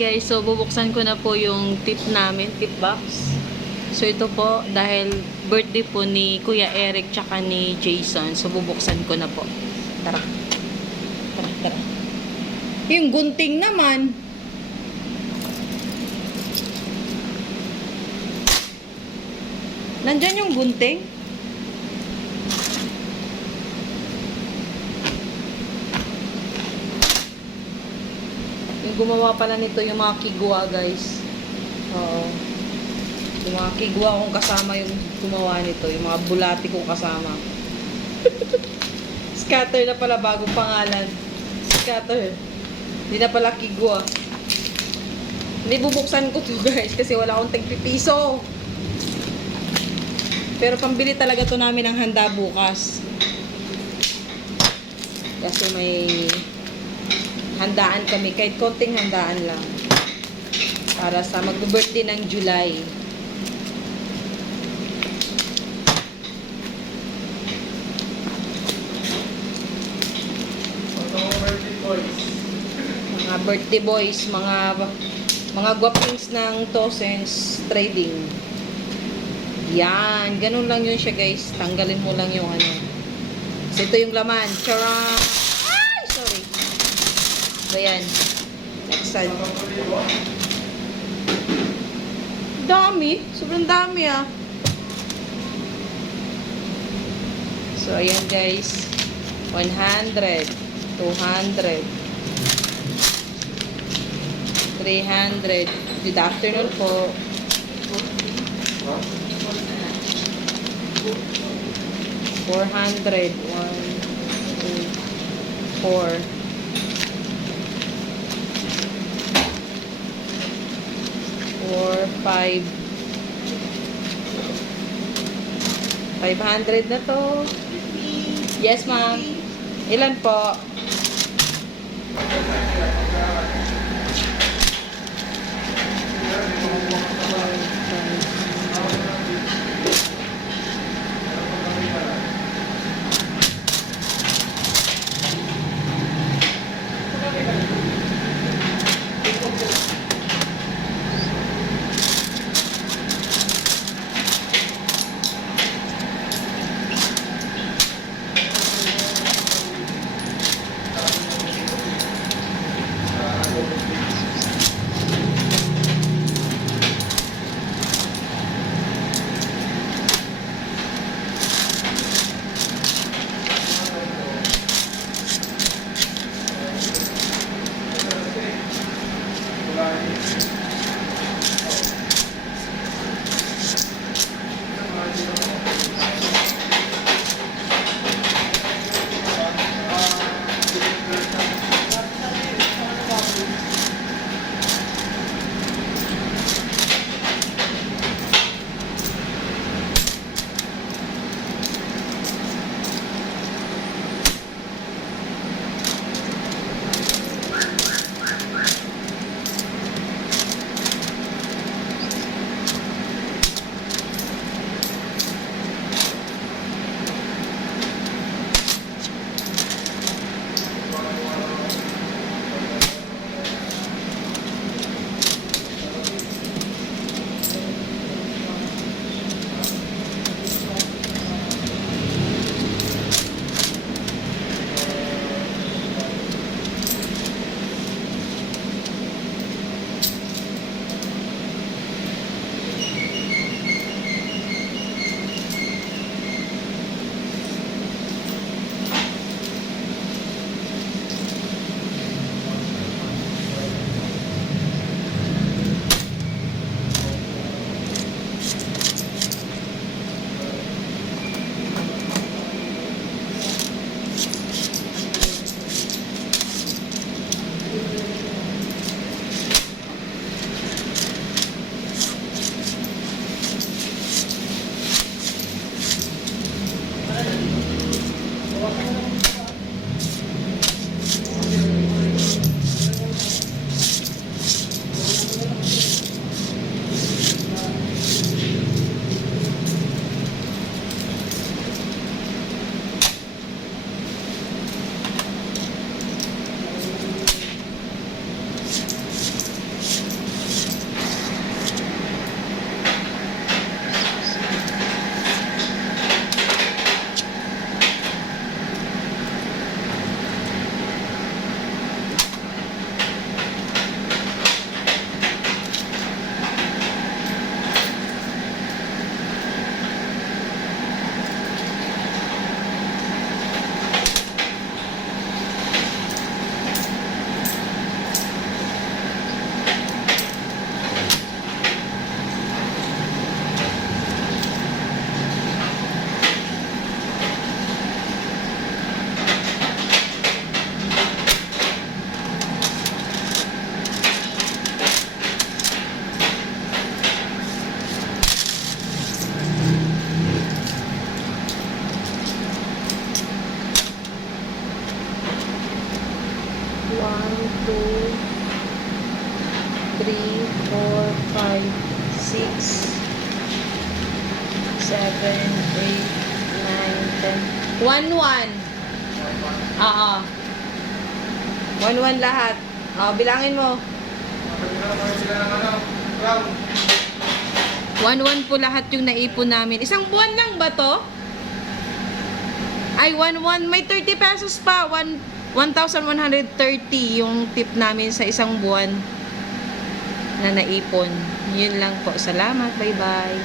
guys, so bubuksan ko na po yung tip namin, tip box. So ito po, dahil birthday po ni Kuya Eric tsaka ni Jason, so bubuksan ko na po. Tara. Tara, tara. Yung gunting naman. Nandyan yung gunting? Yung gumawa pala nito yung mga kigwa, guys. Oo. Yung mga kigwa kong kasama yung gumawa nito. Yung mga bulati kong kasama. Scatter na pala, bagong pangalan. Scatter. Hindi na pala kigwa. Hindi bubuksan ko to, guys, kasi wala akong tig-piso. Pero pambili talaga to namin ng handa bukas. Kasi may handaan kami, kahit konting handaan lang. Para sa mag-birthday ng July. Mga birthday boys, mga gwapings ng Tosens Trading. Yan, ganun lang yun siya, guys. Tanggalin mo lang yung ano. So, ito yung laman. Charang! Ay! Sorry. So, yan. Next side. Dami. Sobrang dami, ah. So, ayan, guys. 100. 200. 300. Good afternoon po. 400. 1, 2, 4. 4, 5. 500 na to. Yes, ma'am. Ilan po? 3, 4, 5, 6, 7, 8, 9, 10. 1, 1. Oo. 1, 1 lahat. Bilangin mo. 1, 1 po lahat yung naipon namin. Isang buwan lang ba to? Ay, 1, 1. May 30 pesos pa. 1,130 yung tip namin sa isang buwan na naipon. Yun lang po. Salamat. Bye-bye.